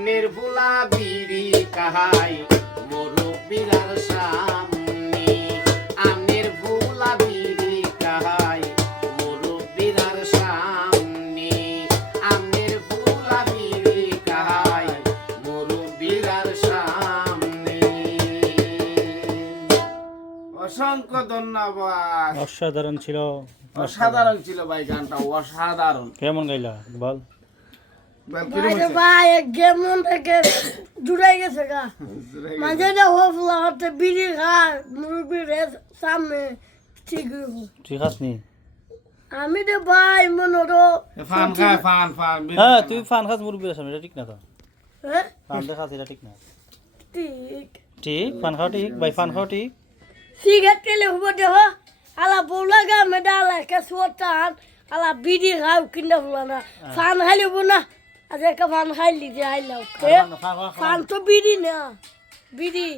আমনের ভোলা বিড়ি খাই মুরব্বিরার সামনে। ও অসংখ্য ধন্যবাদ। অসাধারণ ছিল। অসাধারণ ছিল ভাই গানটা অসাধারণ। কেমন গাইলা? বল। ভাই থেকে জুড়াই গেছে গা। মাঝে যে হোফলা হতে বিড়ি খায় মুরব্বীর সামনে ঠিক হইব। ঠিক আছে নি? আমি রে ভাই মনোরো ফান খায় ফান ফান হ্যাঁ তুই ফান খাস মুরব্বীর সামনে এটা ঠিক না তো? হ্যাঁ? ফান দেখাস এটা ঠিক না? ঠিক। ঠিক ফান খাওয়া ঠিক ভাই ফান খাওয়া ঠিক। সিগারেট কেলে হব দেহ আলা বউলা গা মেডা আলা কে সোটান আলা বিড়ি খাও কিনা বলা না ফান খাইলিব না আজ একটা ফান খাইলি যে আইলাও ফান তো বিড়ি না বিড়ি